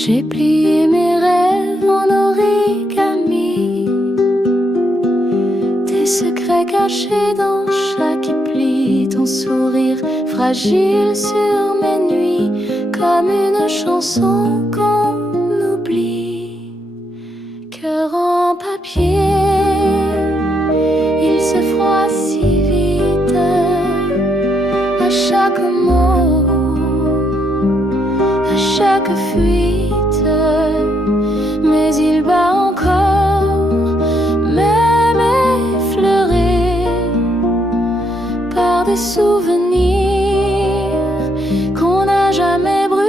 J'ai plié mes rêves en origami, tes secrets cachés dans chaque pli, ton sourire fragile sur mes nuits, comme une chanson qu'on oublie. Cœur en papier, il se froisse si vite à chaque mot, à chaque fuite, mais il bat encore, même effleuré par des souvenirs qu'on n'a jamais brûlés.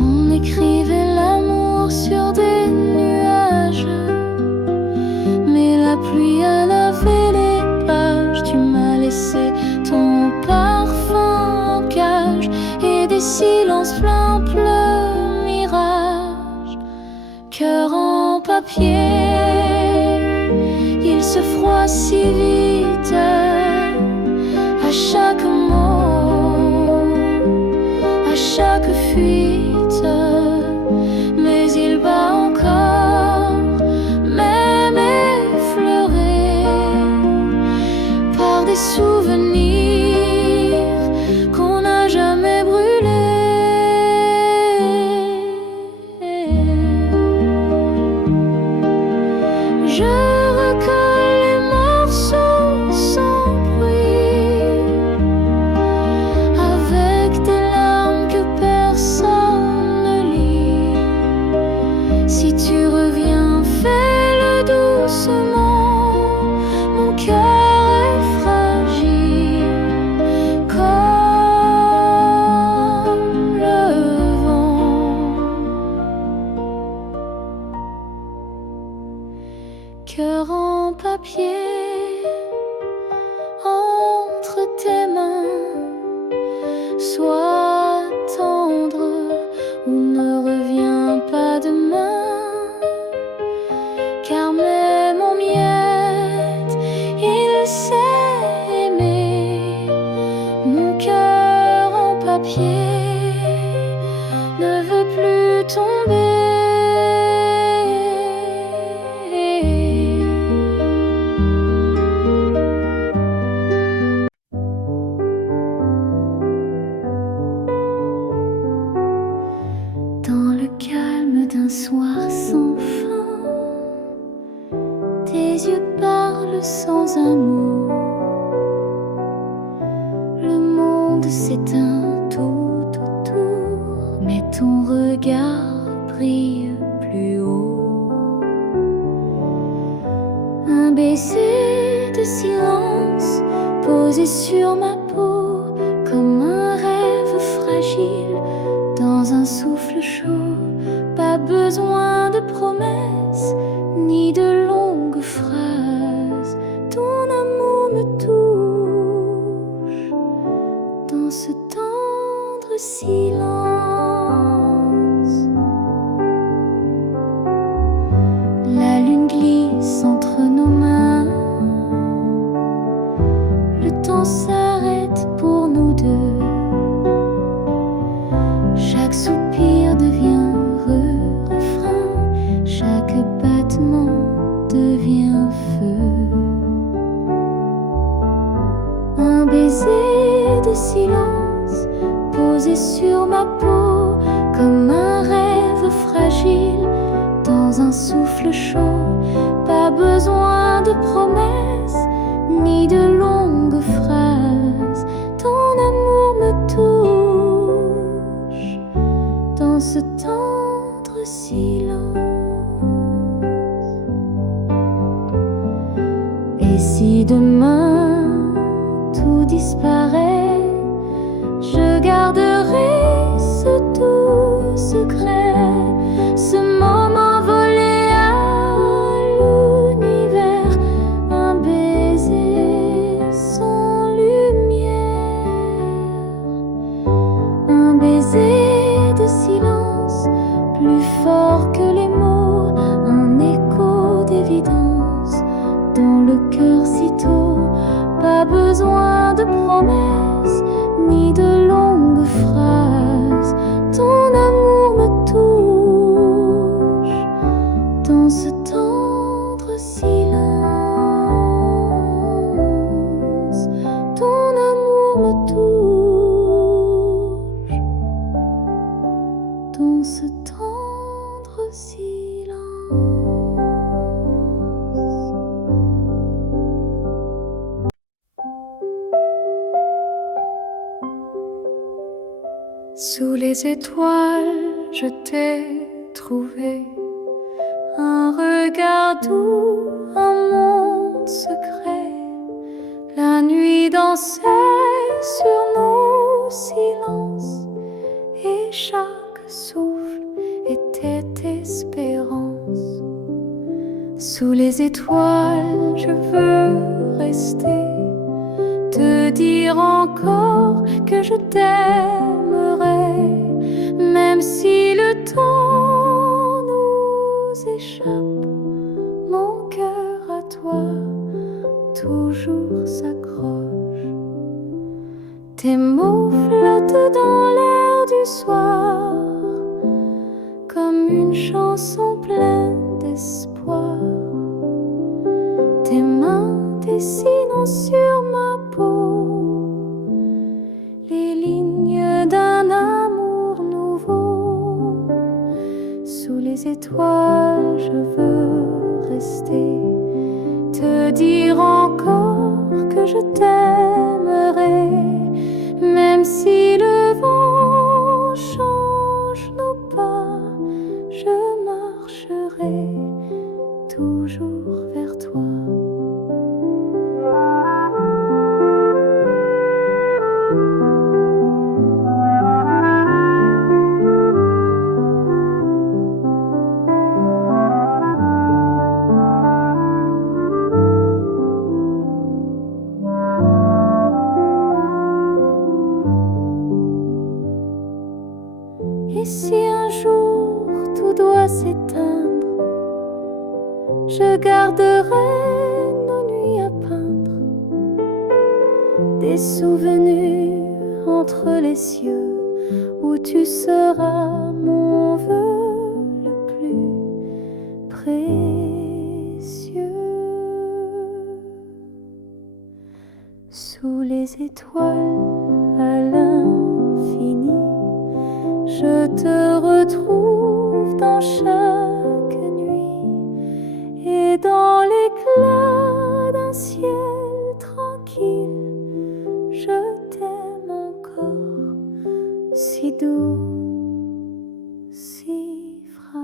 On écrivait l'amour sur des nuages, mais la pluie a lavé les pages. Tu m'as laissé ton parfum en cage et des silences pleins de mirages. Cœur en papier, il se froisse si vite à chaque mot, à chaque fuite, mais il bat encore, même effleuré par des souvenirs qu'on n'a jamais brûlés. Je recolle les morceaux sans bruit, avec des larmes que personne ne lit. Si tu reviens, fais-le doucement, mon cœur est fragile comme le vent. Cœur en papier entre tes mains, sois tendre ou ne reviens pas demain, car même en miettes il sait aimer. Mon cœur en papier ne veut plus tomber. Dans le calme d'un soir sans fin, tes yeux parlent sans un mot. Le monde s'éteint tout autour, mais ton regard brille plus haut. Un baiser de silence posé sur ma peau, comme un rêve fragile dans un souffle chaud. Pas besoin de promesses ni de longues phrases, ton amour me touche dans ce tendre silence. La lune glisse entre nos mains, le temps s'arrête pour nous deux. Chaque soupir devient refrain, chaque battement devient feu. Un baiser de silence posé sur ma peau, comme un rêve fragile dans un souffle chaud. Pas besoin de promesses ni de longues phrases, ton amour me touche dans ce tendre silence. Et si demain tout disparaît, je garderai ce doux secret, ce moment volé à l'univers, un baiser sans lumière, un baiser de silence plus fort que les mots, un écho d'évidence dans le cœur si tôt. Pas besoin de promesses, ni de longues phrases. Ton amour me touche dans ce tendre silence. Ton amour me touche dans ce tendre silence. Sous les étoiles, je t'ai trouvé, un regard doux, un monde secret. La nuit dansait sur nos silences, et chaque souffle était espérance. Sous les étoiles, je veux rester, te dire encore que je t'aimerai, même si le temps nous échappe. Mon cœur à toi toujours s'accroche. Tes mots flottent dans l'air du soir, comme une chanson pleine d'espoir. Tes mains dessinent sur ma peau les lignes d'un amour nouveau. Sous les étoiles, je veux rester, te dire encore que je t'aimerai, même si le vent change nos pas. Je marcherai toujours vers toi. Et si un jour tout doit s'éteindre, je garderai nos nuits à peindre, des souvenirs entre les cieux, où tu seras mon vœu le plus précieux. Sous les étoiles à l'infini, je te retrouve dans chaque nuit, et dans l'éclat d'un ciel tranquille, je t'aime encore, si doux, si fragile.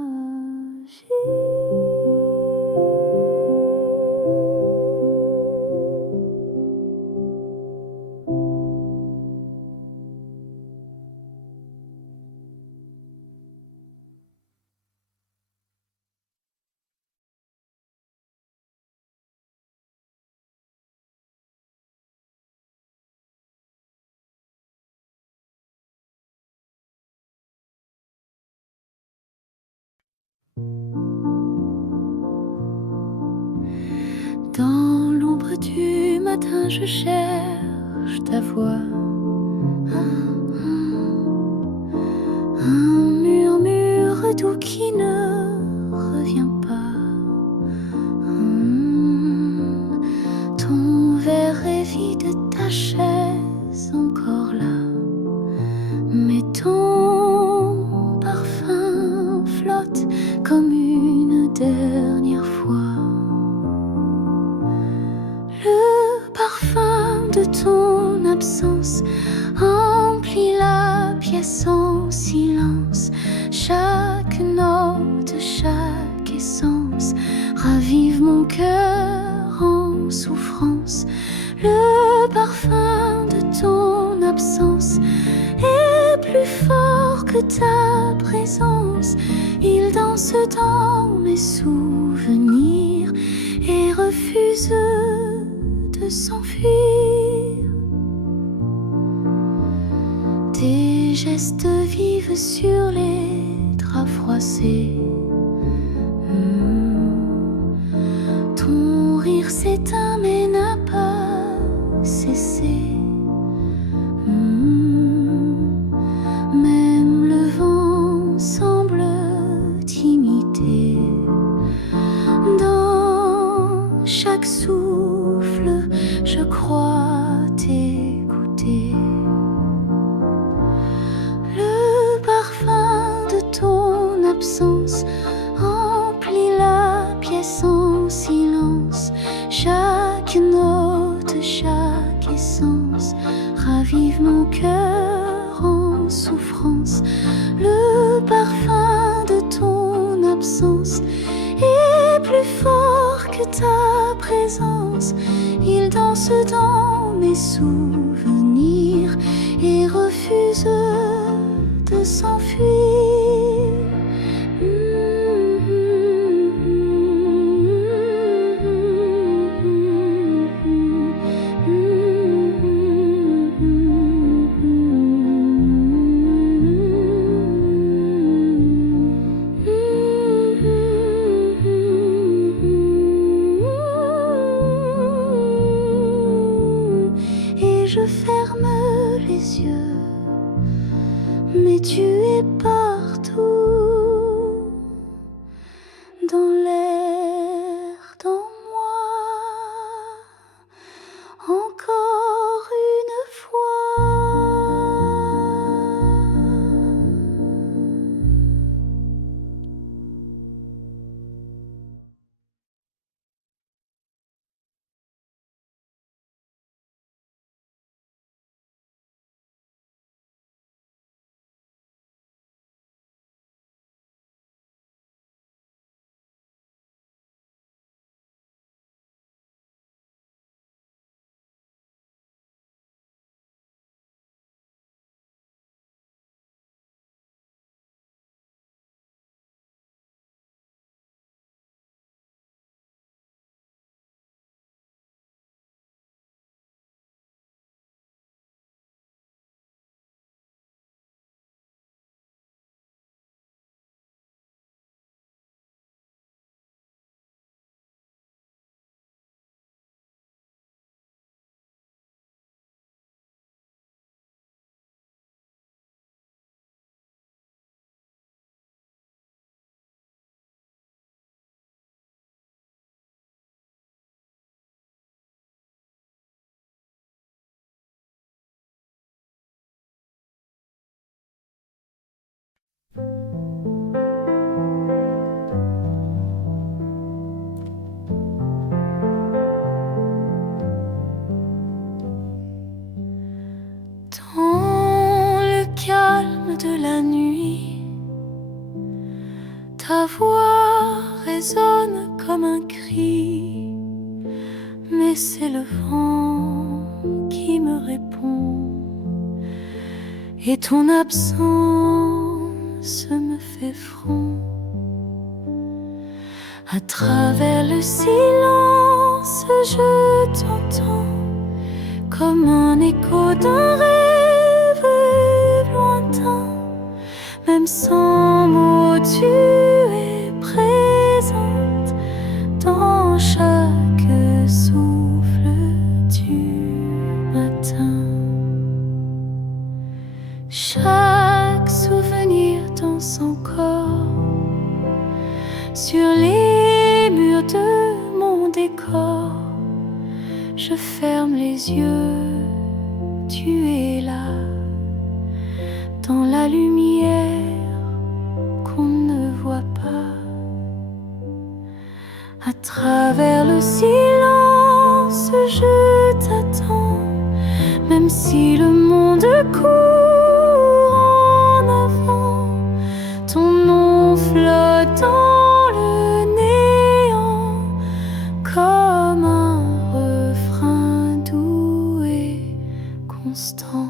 Dans l'ombre du matin, je cherche ta voix. Un murmure doux qui ne revient pas. Ton verre est vide, ta chaise encore là, mais ton parfum flotte comme une dernière fois. Le parfum de ton absence emplit la pièce en silence. Chaque note, chaque essence ravive mon cœur en souffrance. Le parfum de ton absence est plus fort que ta présence. Il danse dans mes souvenirs et refuse de s'enfuir. Tes gestes vivent sur les draps froissés. Ton rire s'éteint mais n'a pas cessé. chaque souffle, je crois t'écouter. Le parfum de ton absence remplit la pièce en silence. Chaque note, chaque essence ravive mon cœur en souffrance. Le parfum de ton absence est plus fort que ta présence. Il danse dans mes souvenirs et refuse de s'enfuir. Je ferme les yeux, mais tu es partout, dans l'air, dans moi, encore une fois. Dans le calme de la nuit, ta voix résonne comme un cri, mais c'est le vent qui me répond, et ton absence me fait front. À travers le silence, je t'entends comme un écho d'un rêve lointain. Même sans mots, tu es présente dans chaque souffle du matin. Chaque souvenir danse encore sur les murs de mon décor. Je ferme les yeux, tu es là, dans la lumière qu'on ne voit pas. À travers le silence, je t'attends, même si le monde court en avant. Ton nom flotte dans le néant comme un refrain doux et constant.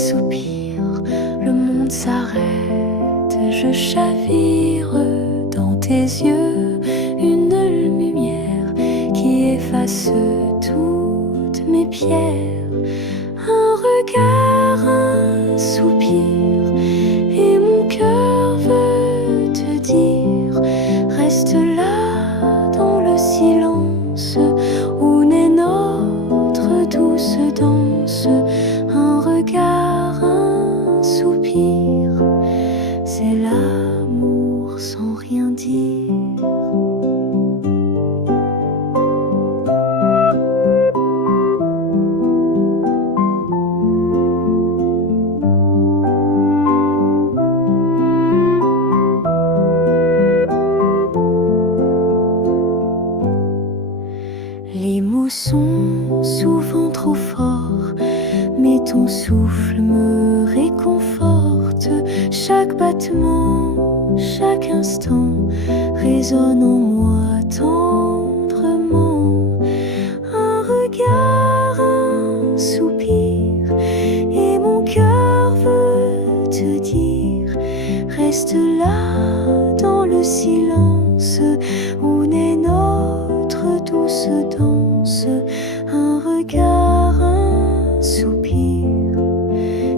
soupir, le monde s'arrête, je chavire dans tes yeux, une lumière qui efface toutes mes pierres. Un regard, un soupir, et mon cœur veut te dire, reste là dans le silence où naît notre douce danse. Un regard, un soupir, c'est l'amour sans rien dire. Les mots sont souvent trop forts, mais ton souffle me réconforte. Chaque battement, chaque instant résonne en moi tendrement. Un regard, un soupir, et mon cœur veut te dire, reste là dans le silence où naît notre douce danse. Un regard, un soupir,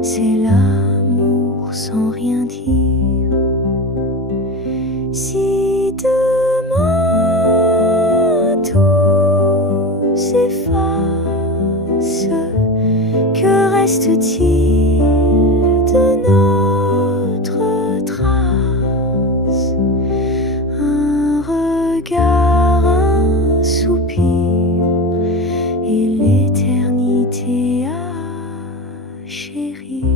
c'est l'amour sans rien dire. Si demain tout s'efface, que reste-t-il de notre trace? Un regard, un soupir, et l'éternité à chérir.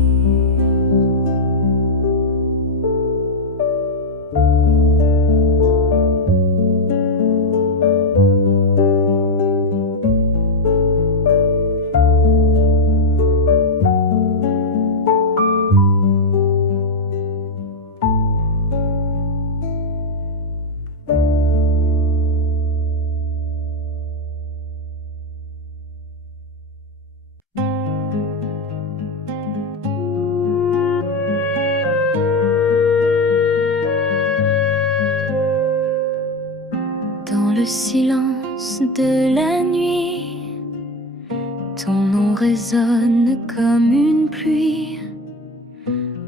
Dans le silence de la nuit, ton nom résonne comme une pluie,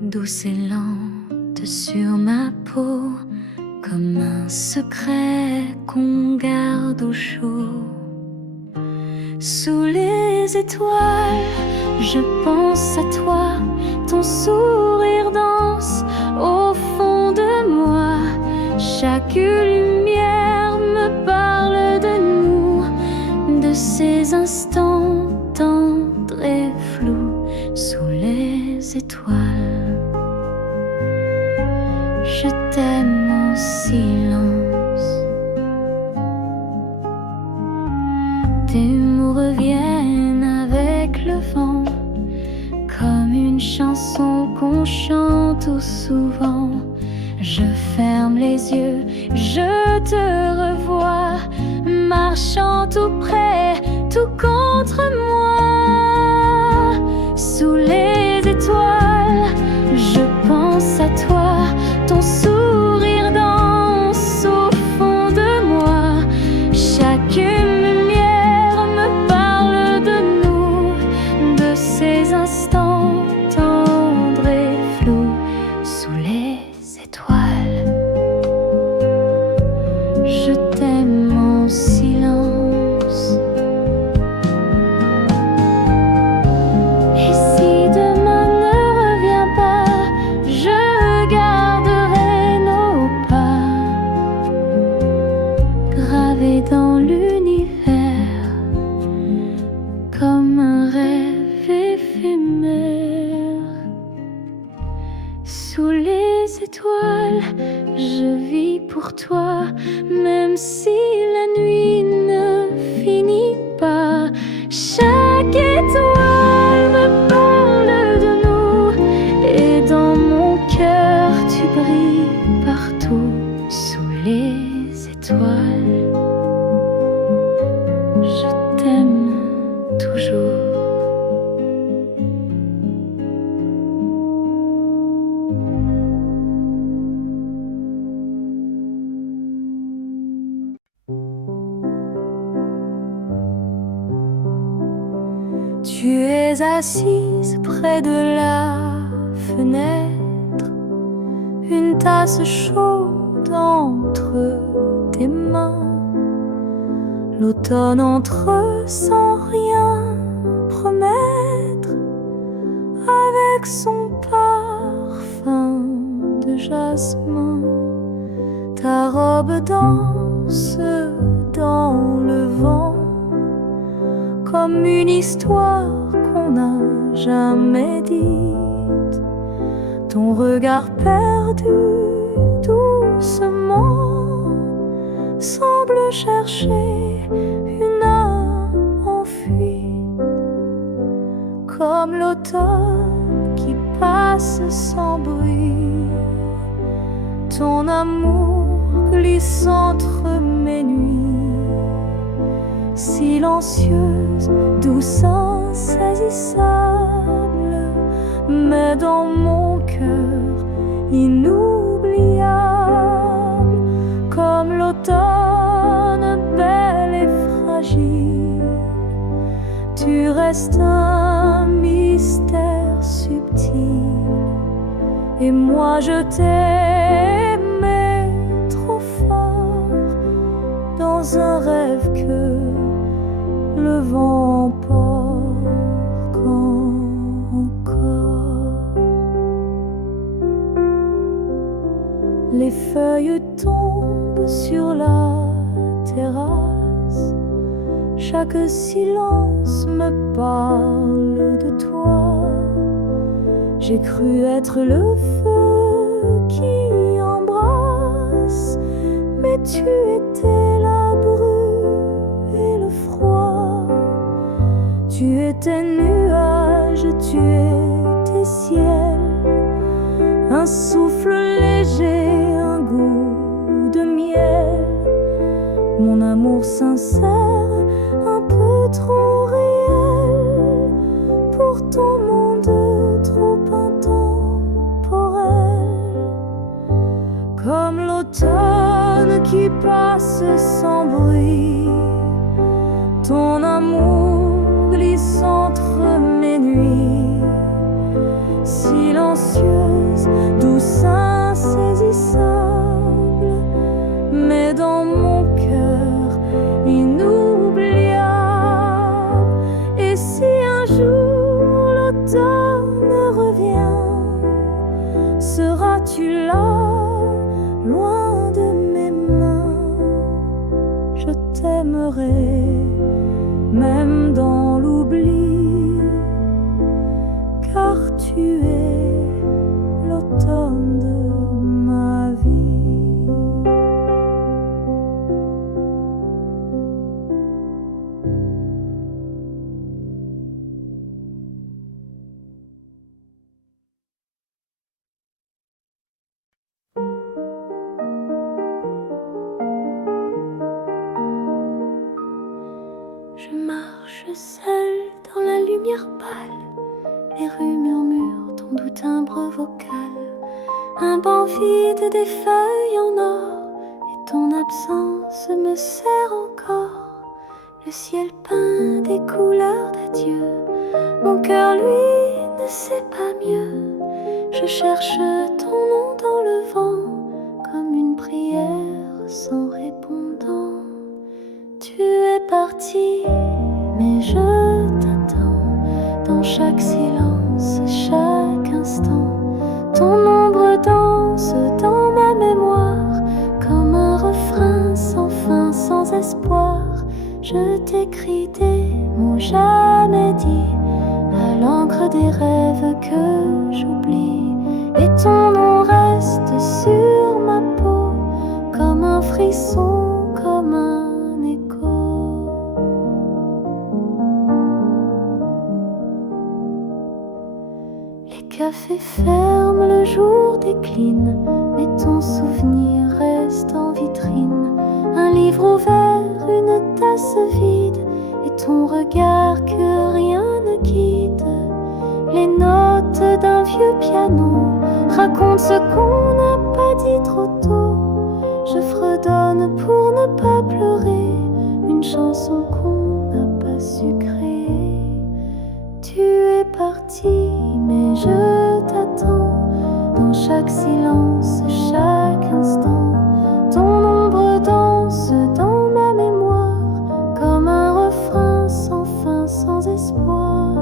douce et lente sur ma peau, comme un secret qu'on garde au chaud. Sous les étoiles, je pense à toi, ton sourire danse au fond de moi. Chaque lumière me parle de nous, de ces instants tendres et flous sous les étoiles. Je t'aime en silence. Tes mots reviennent avec le vent, comme une chanson qu'on chante tout souvent. Je ferme les yeux, je te revois, marchant tout près, tout contre moi. Sous les étoiles, je pense à toi, ton sourire danse au fond de moi. Chaque lumière me parle de nous, de ces instants tendres et flous sous les étoiles. Je t'aime en silence. Et si demain ne revient pas, je garderai nos pas gravés dans l'univers comme un rêve éphémère. Sous les étoiles, je vis pour toi, même si la nuit ne finit pas. Chaque étoile me parle de nous, et dans mon cœur tu brilles partout. Sous les étoiles, je t'aime toujours. es assise près de la fenêtre, une tasse chaude entre tes mains. L'automne entre sans rien promettre, avec son parfum de jasmin. Ta robe danse dans le vent, comme une histoire qu'on n'a jamais dite. Ton regard perdu doucement semble chercher une âme en fuite, comme l'automne qui passe sans bruit. Ton amour glisse entre mes nuits, silencieuse, douce, insaisissable, mais dans mon cœur inoubliable, comme l'automne belle et fragile. Tu restes un mystère subtil, et moi je t'aimais trop fort, dans un rêve que le vent emporte encore. Les feuilles tombent sur la terrasse, chaque silence me parle de toi. J'ai cru être le feu qui embrasse, mais tu étais la bru et le froid. Tu étais nuage, tu étais ciel, un souffle léger, un goût de miel. Mon amour sincère, un peu trop réel pour ton monde trop intemporel. Comme l'automne qui passe sans bruit, ton amour glisse entre mes nuits, silencieuse, douce, insaisissable, mais dans mon cœur inoubliable. Et si un jour l'automne revient, seras-tu là, loin de mes mains? Je t'aimerai, même dans l'oubli, car tu es l'automne de ma vie. Je marche seule dans la lumière pâle, les rues murmurent ton doux timbre vocal. Un banc vide, des feuilles en or, et ton absence me sert encore. Le ciel peint des couleurs d'adieu, mon cœur lui ne sait pas mieux. Je cherche ton nom dans le vent, comme une prière sans répondant. Tu es parti, mais je t'attends, dans chaque silence, chaque instant. Ton ombre danse dans ma mémoire, comme un refrain sans fin, sans espoir. Je t'écris des mots jamais dits, à l'encre des rêves que j'oublie. Et ton nom reste sur ma peau, comme un frisson, comme un écho. Les cafés ferment, le jour décline, mais ton souvenir reste en vitrine. Un livre ouvert, une tasse vide, et ton regard que rien ne guide. Les notes d'un vieux piano racontent ce qu'on n'a pas dit trop tôt. Je fredonne pour ne pas pleurer une chanson qu'on n'a pas su créer. Tu es parti, mais je t'attends dans chaque silence, chaque instant. Ton ombre danse dans ma mémoire comme un refrain sans fin, sans espoir.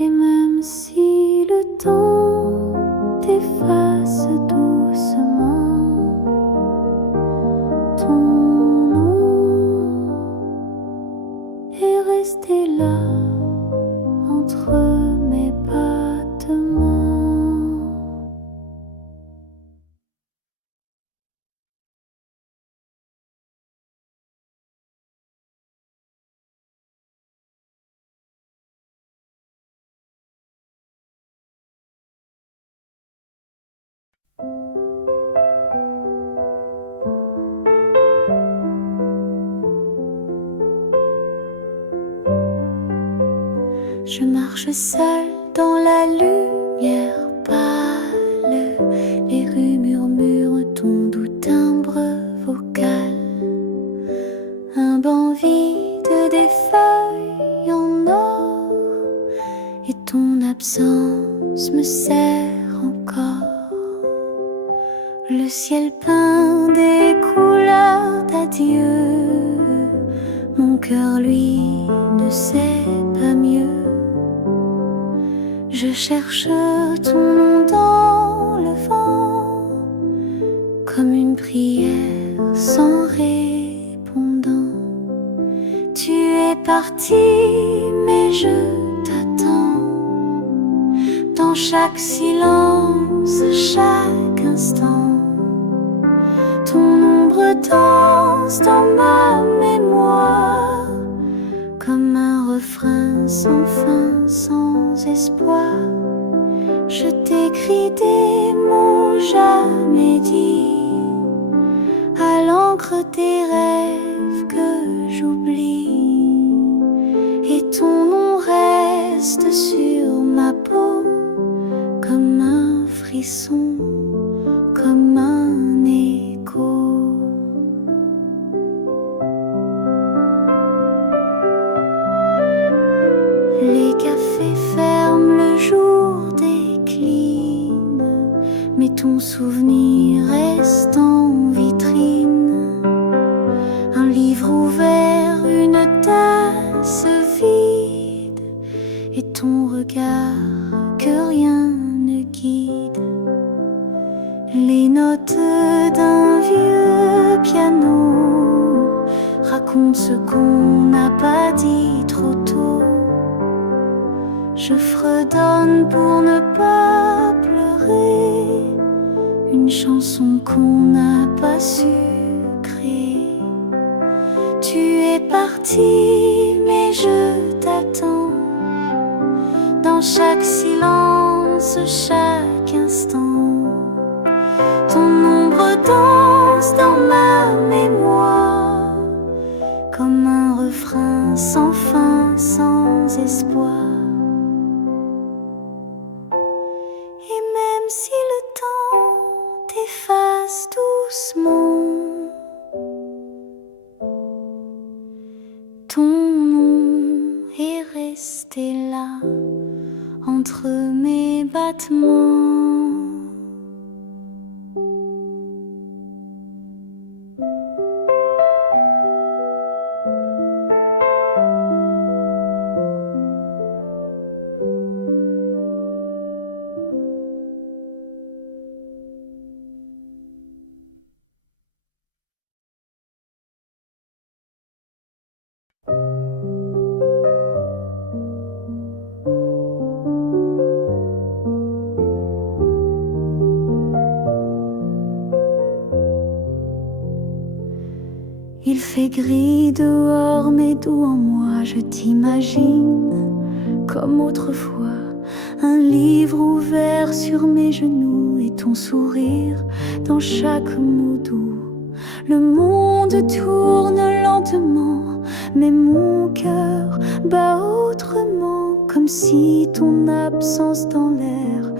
Et même si le temps t'efface doucement, ton nom est resté là entre mes battements. Je marche seule dans la lumière pâle. Les rues murmurent ton doux timbre vocal. Un banc vide, des feuilles en or, et ton absence me serre encore. Le ciel peint des couleurs d'adieu. Mon cœur, lui, ne sait pas mieux. Je cherche ton nom dans le vent, comme une prière sans répondant. Tu es parti, mais je t'attends dans chaque silence, chaque instant. Ton ombre danse dans ma mémoire comme un refrain sans fin, sans espoir. Je t'écris des mots jamais dits à l'encre des rêves que j'oublie, et ton nom reste sur ma peau comme un frisson, comme un écho. Les cafés ferment, le jour décline, mais ton souvenir reste en vitrine. Un livre ouvert, une tasse vide, et ton regard que rien ne guide. Les notes d'un vieux piano racontent ce qu'on n'a pas dit trop tôt. Je fredonne pour ne pas pleurer une chanson qu'on n'a pas su créer. Tu es parti, mais je t'attends dans chaque silence, chaque instant. Ton ombre danse dans ma mémoire comme un refrain sans fin, sans espoir. Et même si le temps t'efface doucement, ton nom est resté là entre mes battements. Il fait gris dehors, mais doux en moi, je t'imagine comme autrefois. Un livre ouvert sur mes genoux et ton sourire dans chaque mot doux. Le monde tourne lentement, mais mon cœur bat autrement comme si ton absence dans l'air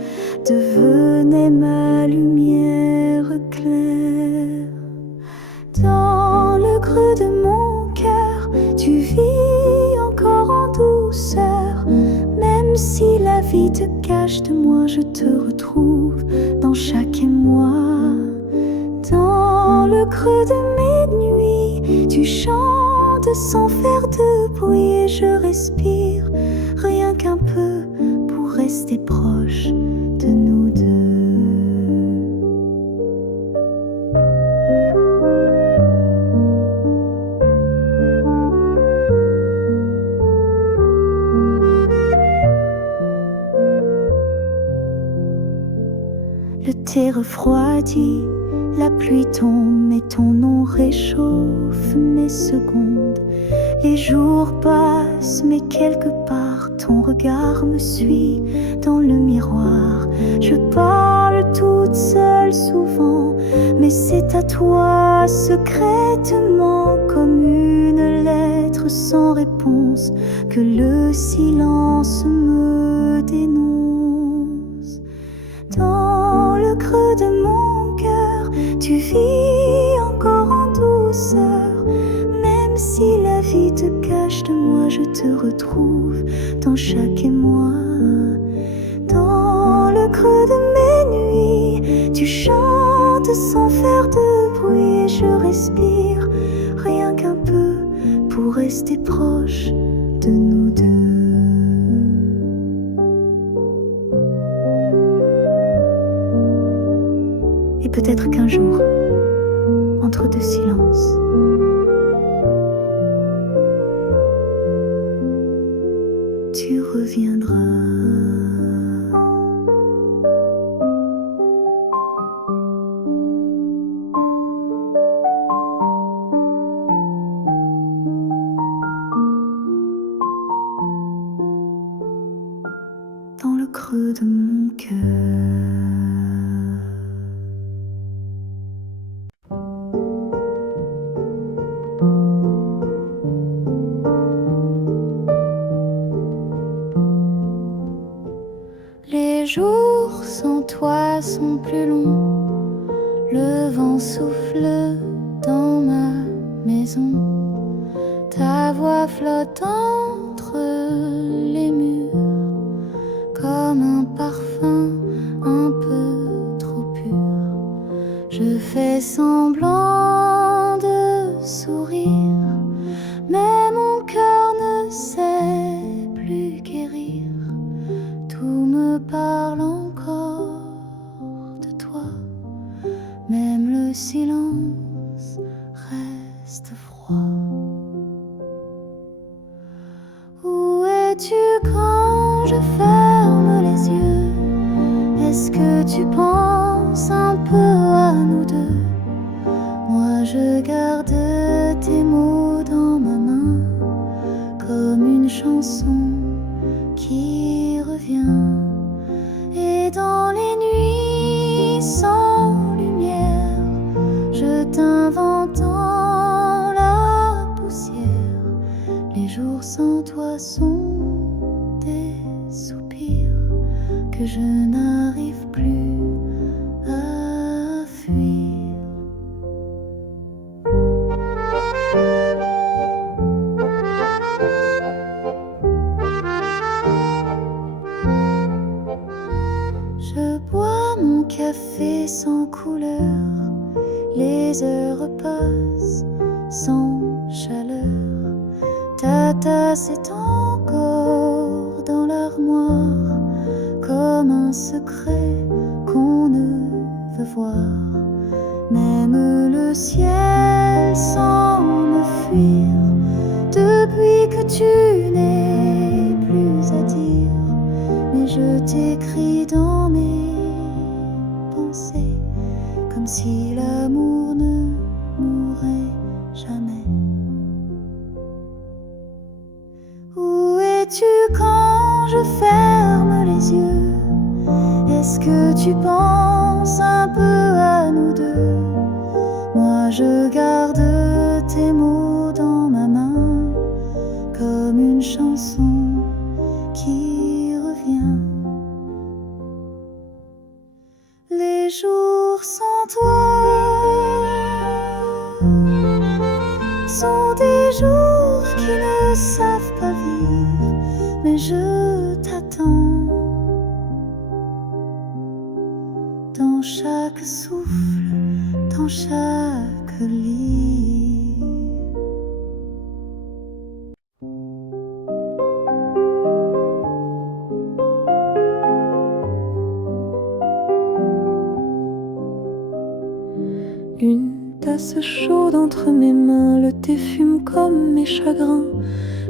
devenait ma lumière claire. Dans le creux de mon cœur, tu vis encore en douceur. Même si la vie te cache de moi, je te retrouve dans chaque émoi. Dans le creux de mes nuits, tu chantes sans faire de bruit et je respire rien qu'un peu pour rester proche de nous deux. Le thé refroidit, la pluie tombe et ton nom réchauffe mes secondes. Les jours passent, mais quelque part ton regard me suit dans le miroir. Je parle toute seule souvent, mais c'est à toi secrètement, comme une lettre sans réponse, que le silence me dénonce. Dans le creux de mon cœur, tu vis encore en douceur. Même si la vie te cache de moi, je te retrouve dans chaque émoi. Dans le creux de mes nuits, tu chantes sans faire de bruit et je respire rien qu'un peu pour rester proche de nous deux. Et peut-être qu'un jour, entre deux silences, tu reviendras. Dans le creux de mon cœur. Les jours sans toi sont plus longs, le vent souffle dans ma maison, ta voix flotte entre les murs, comme un parfum un peu trop pur. Je fais semblant de sourire, mais mon cœur ne sait plus guérir. Tout me parle encore de toi, même le silence reste froid. Où es-tu quand je ferme les yeux? Est-ce que tu penses un peu à nous deux? Moi je garde tes mots dans ma main, comme une chanson qui revient. Et dans les nuits sans lumière, je t'invente dans la poussière. Les jours sans toi sont des soupirs que je n'arrive plus à fuir. Je bois mon café sans couleur, les heures passent sans chaleur. Ta tasse est encore dans l'armoire, comme un secret qu'on ne veut voir. Même le ciel semble fuir depuis que tu n'es plus à dire. Mais je t'écris dans mes pensées, comme si l'amour ne mourrait jamais. Où es-tu quand je ferme les yeux? Est-ce que tu penses un peu à nous deux? Moi je garde tes mots dans ma main, comme une chanson qui jours sans toi sont des jours qui ne savent pas vivre, mais je t'attends dans chaque souffle, dans chaque lit. Une tasse chaude entre mes mains, le thé fume comme mes chagrins.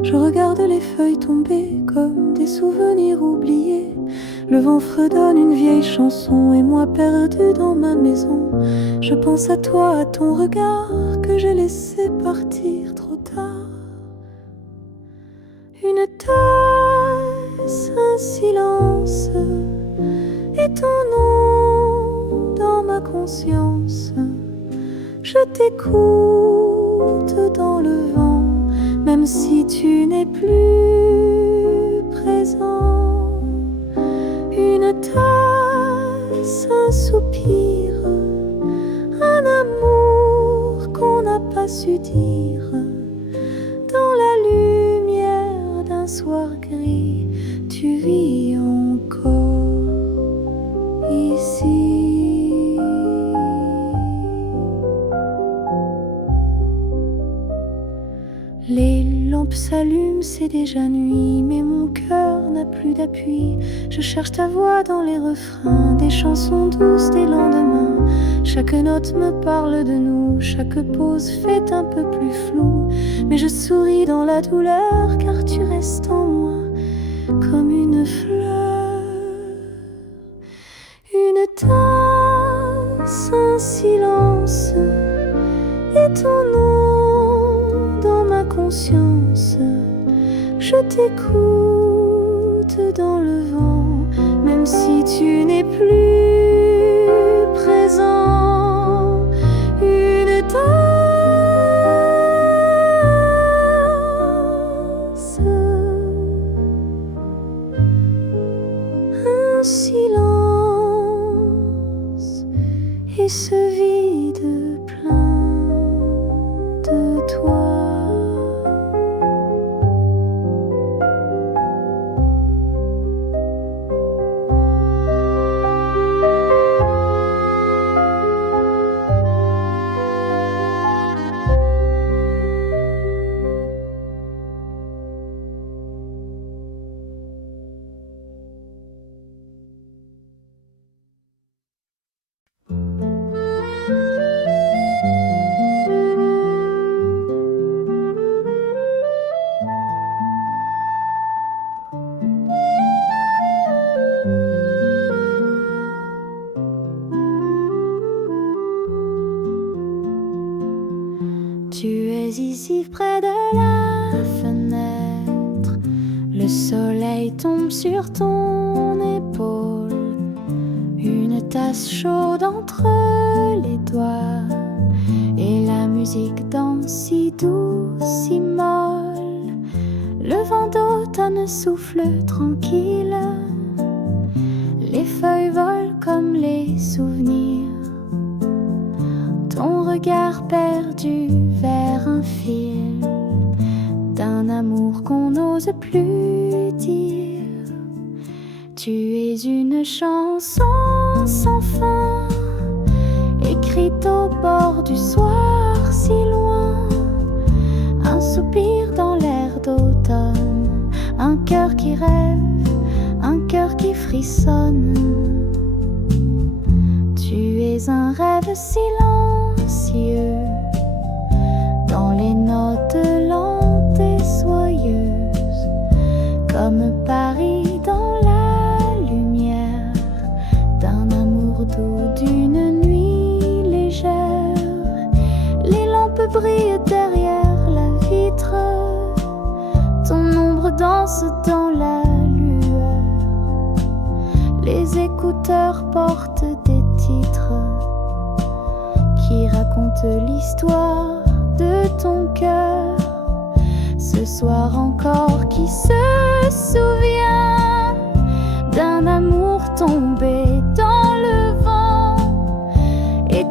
Je regarde les feuilles tomber comme des souvenirs oubliés. Le vent fredonne une vieille chanson et moi perdu dans ma maison. Je pense à toi, à ton regard que j'ai laissé partir trop tard. Une tasse, un silence et ton nom dans ma conscience. Je t'écoute dans le vent, même si tu n'es plus présent. Une tasse, un soupir, un amour qu'on n'a pas su dire. Dans la lumière d'un soir gris, tu vis encore ici. Les lampes s'allument, c'est déjà nuit, mais mon cœur n'a plus d'appui. Je cherche ta voix dans les refrains, des chansons douces des lendemains. Chaque note me parle de nous, chaque pause fait un peu plus flou. Mais je souris dans la douleur, car tu restes en moi comme une fleur. Une tasse, un silence et ton nom dans ma conscience. Je t'écoute dans le vent, même si tu n'es plus présent. Une tasse, un silence et ce vide plein de toi. Tu es ici près de la fenêtre, le soleil tombe sur ton épaule, une tasse chaude entre les doigts, et la musique danse si douce, si molle. Le vent d'automne souffle tranquille, les feuilles volent comme les souvenirs. Ton regard perdu vers un fil d'un amour qu'on n'ose plus dire. Tu es une chanson sans fin, écrite au bord du soir si loin. Un soupir dans l'air d'automne, un cœur qui rêve, un cœur qui frissonne. Tu es un rêve silencieux, dans les notes lentes et soyeuses, comme Paris dans la lumière d'un amour doux, d'une nuit légère. Les lampes brillent derrière la vitre, ton ombre danse dans la lueur. Les écouteurs portent des titres qui racontent l'histoire de ton cœur. Ce soir encore, qui se souvient d'un amour tombé dans le vent,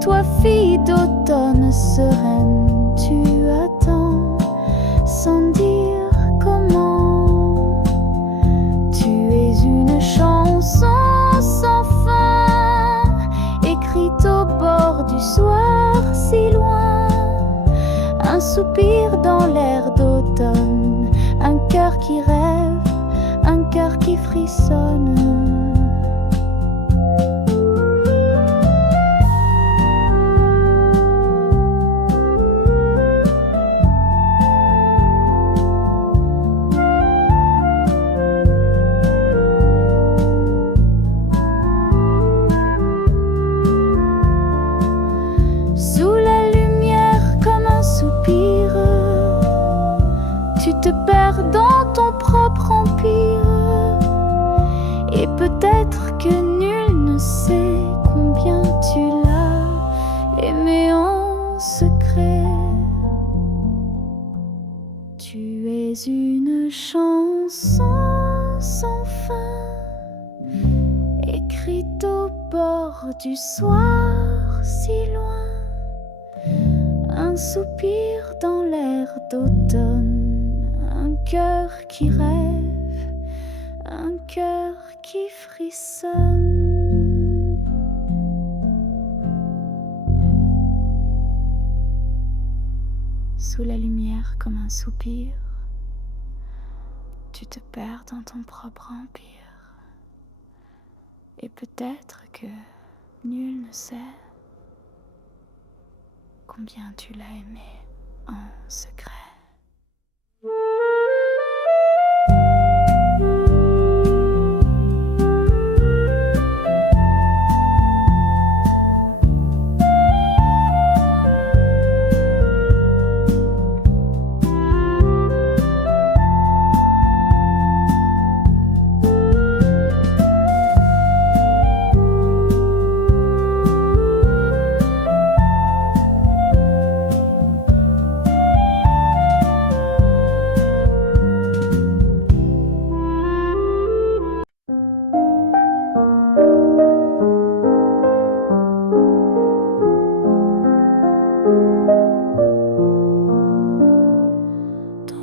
Toi, fille d'automne sereine, tu attends sans dire comment. Tu es une chanson sans fin, écrite au bord du soir si loin. Un soupir dans l'air d'automne, un cœur qui rêve, un cœur qui frissonne. Sous la lumière comme un soupir, tu te perds dans ton propre empire. Et peut-être que nul ne sait combien tu l'as aimé en secret. Tu es une chanson sans fin, écrite au bord du soir si loin. Un soupir dans l'air d'automne, un cœur qui rêve, un cœur qui frissonne. Sous la lumière comme un soupir, tu te perds dans ton propre empire. Et peut-être que nul ne sait combien tu l'as aimé en secret.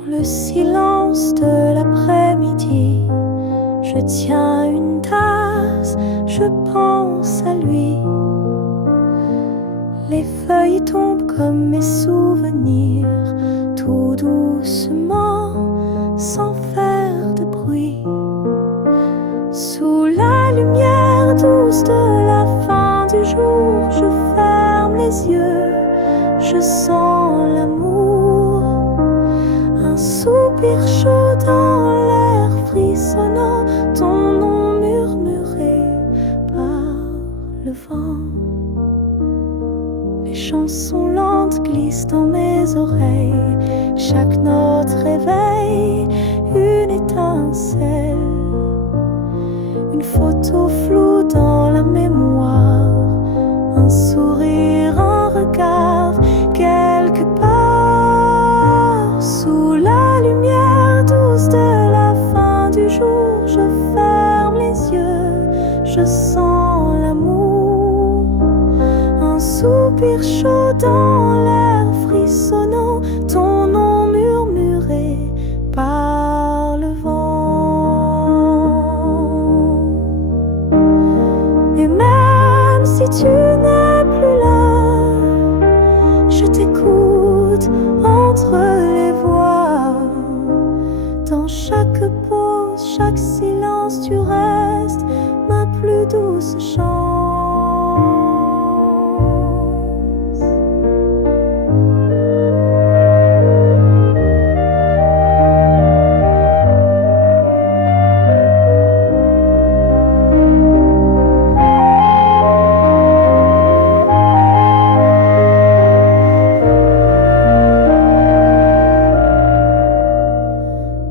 Le silence de l'après-midi, je tiens une tasse, je pense à lui. Les feuilles tombent comme mes souvenirs, tout doucement, sans faire de bruit. Sous la lumière douce de la fin du jour, je ferme les yeux, je sens l'amour. Un soupir chaud dans l'air frissonnant, ton nom murmuré par le vent. Les chansons lentes glissent dans mes oreilles, chaque note réveille une étincelle. Une photo floue dans la mémoire, un sourire, un regard, quelque part. Sous la lumière douce de la fin du jour, je ferme les yeux, je sens l'amour. Un soupir chaud dans l'air frissonnant, ton nom murmuré par le vent. Et même si tu n'es plus là, je t'écoute entre les voix. Dans chaque pause, chaque silence, tu restes ma plus douce chance.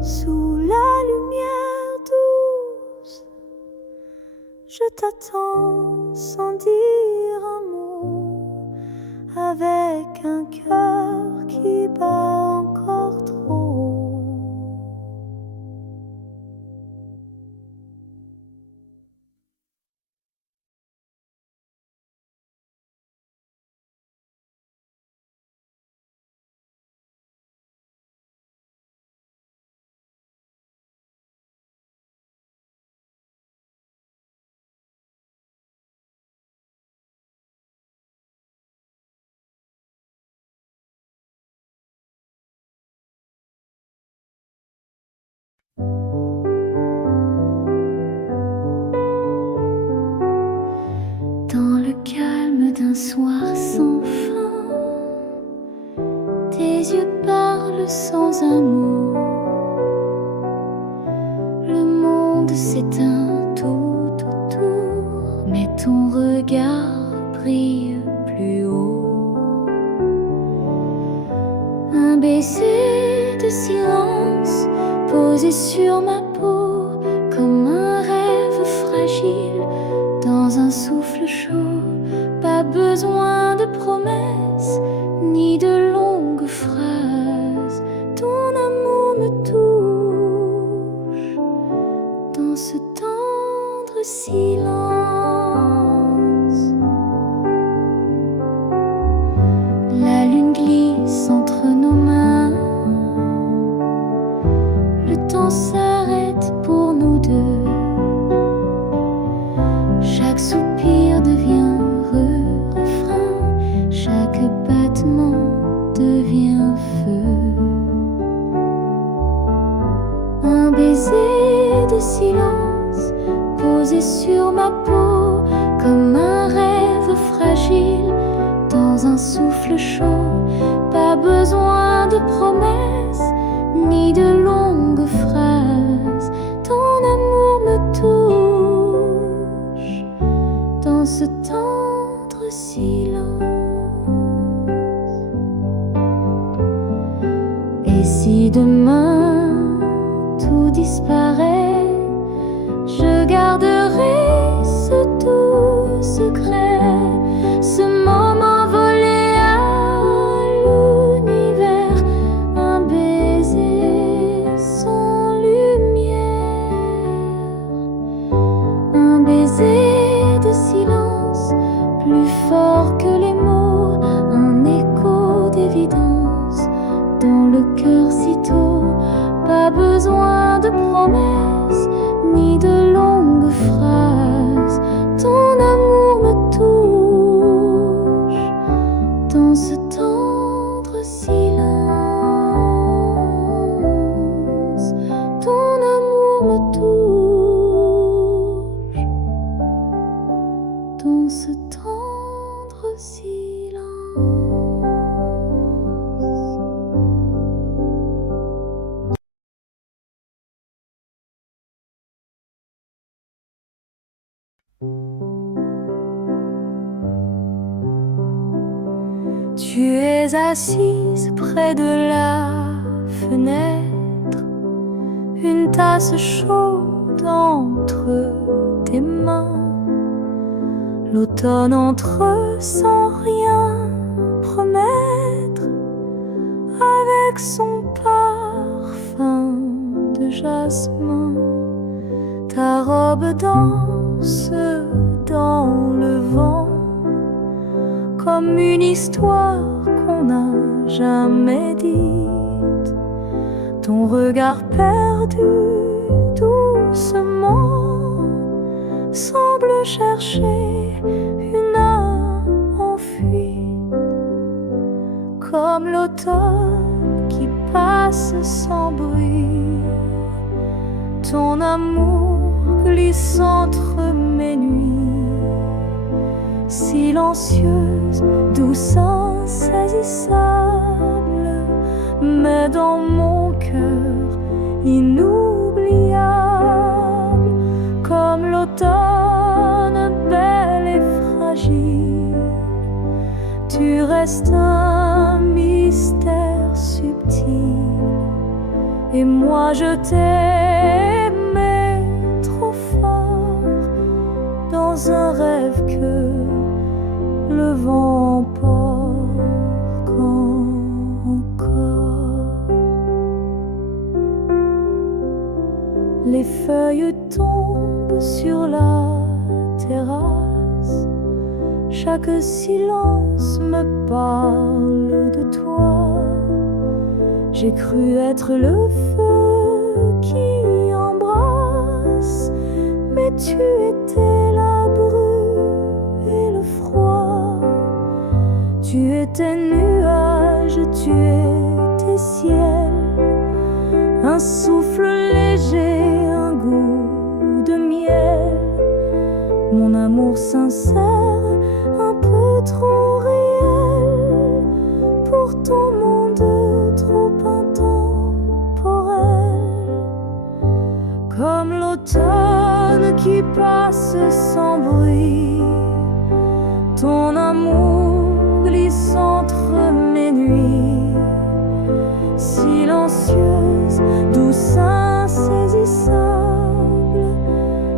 Sous la lumière douce, je t'attends sans dire un mot, avec un cœur qui bat encore trop. calme d'un soir sans fin. Tes yeux parlent sans un mot. Le monde s'éteint tout autour, mais ton regard brille plus haut. Un baiser de silence posé sur ma peau comme un rêve fragile dans un souffle chaud. Pas besoin de promesses ni de longues phrases. Ton amour me touche dans ce tendre silence. La lune glisse entre nos mains. Le temps s'arrête pour nous deux. Chaque soupir devient refrain, chaque battement devient feu. Un baiser de silence posé sur ma peau comme un rêve fragile dans un souffle chaud. Pas besoin de promesses ni de longues phrases. Ton amour me touche dans ce tendre silence. Et si demain tout disparaît, je garderai ce doux secret, ce moment volé à l'univers, un baiser sans lumière, un baiser de silence plus fort que les mots, un écho d'évidence dans le cœur si tôt. Pas besoin de promesses ni de longues phrases. Ton amour me touche dans ce tendre silence. Ton amour me touche dans ce tendre silence. Tu es assise près de la fenêtre, une tasse chaude entre tes mains. L'automne entre sans rien promettre, avec son parfum de jasmin. Ta robe danse dans le vent comme une histoire qu'on n'a jamais dite. Ton regard perdu doucement semble chercher une âme en fuite, comme l'automne qui passe sans bruit. Ton amour glisse entre mes nuits, silencieuse, douce, insaisissable, mais dans mon cœur inoubliable, comme l'automne belle et fragile. Tu restes un mystère subtil, et moi je t'aimais trop fort, dans un rêve que le vent emporte encore. Les feuilles tombent sur la terrasse, chaque silence me parle de toi. J'ai cru être le feu qui embrasse, mais tu étais la brume et le froid. Tu étais nuage, tu étais ciel, un souffle léger, un goût de miel. mon amour sincère, un peu trop réel pour ton monde trop intemporel. Comme l'automne qui passe sans bruit, ton amour glisse entre mes nuits, silencieuse, douce, insaisissable,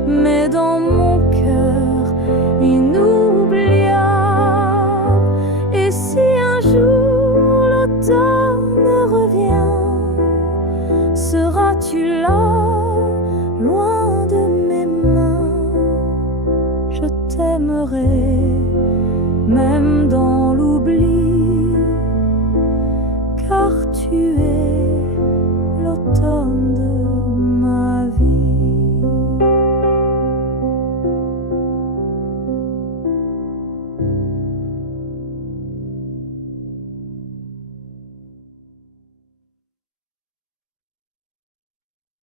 mais dans mon cœur inoubliable. Et si un jour l'automne revient, seras-tu là, loin de mes mains? Je t'aimerai, même dans l'oubli, car tu es